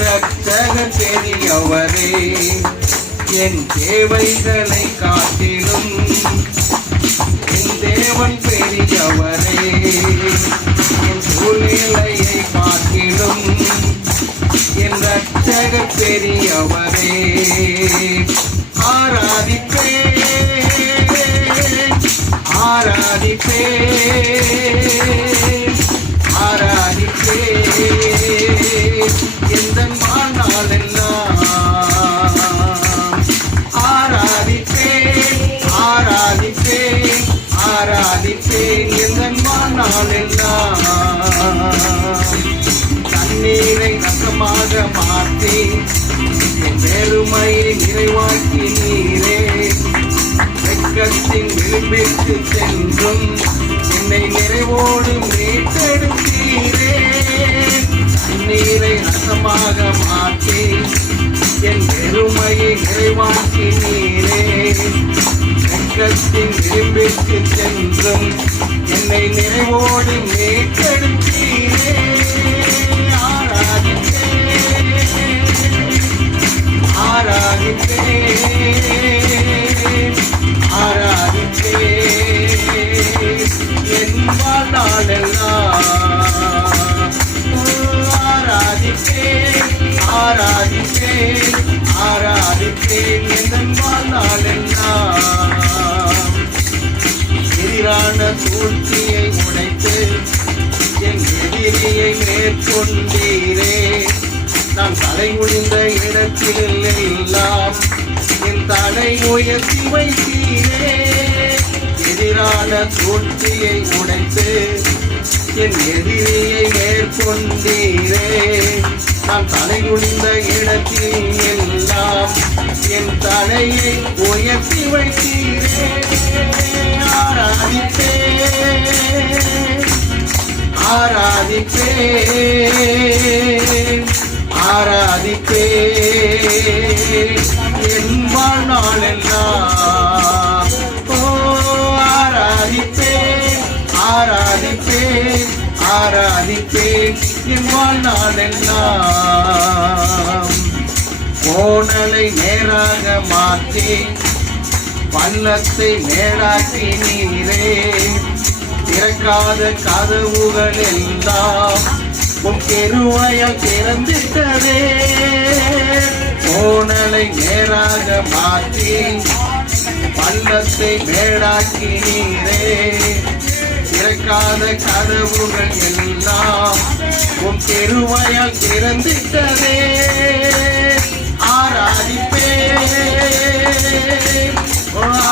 ரட்சகர் பெரியவரே, என் தேவைகளை காட்டிலும் என் தேவன் பெரியவரே, என் சூழ்நிலையை காட்டிலும் என் ரட்சகர் பெரியவரே. ஆராதிப்பேன் ஆராதிப்பேன் ஆராதிப்பேன் எந்த வாழ்நாளெல்லாம் ஆராதிப்பேன் ஆராதிப்பேன் ஆராதிப்பேன் எந்த வாழ்நாளெல்லாம். தண்ணீரை ரசமாக மாற்றி என் பெருமையை நிறைவாக்கி நீரே, வெட்கத்தின் விளிம்பிற்கு சென்றும் என்னை நிறைவோடு மீட்டெடுத்தீரே. தண்ணீரை ரசமாக மாற்றி என் பெருமையை நிறைவாக்கி நீரே, வெட்கத்தின் விளிம்பிற்கு சென்றும் என்னை நிறைவோடு மீட்டெடுத்தீரே. ஆராதிப்பேன் ஆராதிப்பேன் என் வாழ்நாளெல்லாம். ஆராதிப்பேன் ஆராதிப்பேன் ஆராதிப்பேன் என் வாழ்நாளெல்லாம். எதிரான சூழ்ச்சியை உடைத்து என் எதிரியை மேற்கொண்டீரே, நான் தலை குனிந்த இடத்தில் எல்லாம் என் தலை உயர்த்தி வைத்தீரே. எதிரான சூழ்ச்சியை உடைத்து என் எதிரியை மேற்கொண்டீரே, நான் தலை குனிந்த இடத்தில் எல்லாம் என் தலையை உயர்த்தி வைத்தீரே. ஆராதிப்பேன் ஆராதிப்பேன் ஆராதிப்பேன் என் வாழ்நாளெல்லாம். ஆராதிப்பேன் ஆராதிப்பேன் ஆராதிப்பேன் என் வாழ்நாளெல்லாம். கோணலை நேராக மாற்றி பள்ளத்தை மேடாக்கி நீரே, திறக்காத கதவுகள் எல்லாம் உன் கிருபையால் திறந்திட்டதே. கோணலை நேராக மாற்றி பள்ளத்தை மேடாக்கி நீரே, திறக்காத கதவுகள் எல்லாம் உன் கிருபையால் திறந்திட்டதே. ஆராதிப்பேன்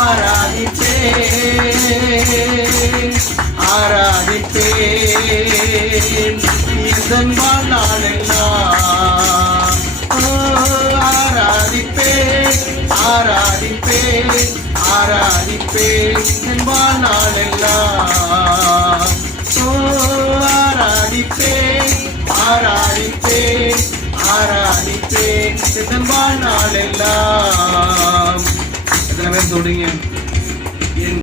ஆராதிப்பேன் ஆராதிப்பேன் இதன் வாழ்நாளெல்லாம். ஆராதிப்பேன் ஆராதிப்பேன் ஆராதிப்பேன் என் வாழ்நாளெல்லாம். ஆராதிப்பேன் ஆராதிப்பேன் ஆராதிப்பேன் இதன் வாழ்நாளெல்லாம். எத்தனை பேர் சொல்றீங்க?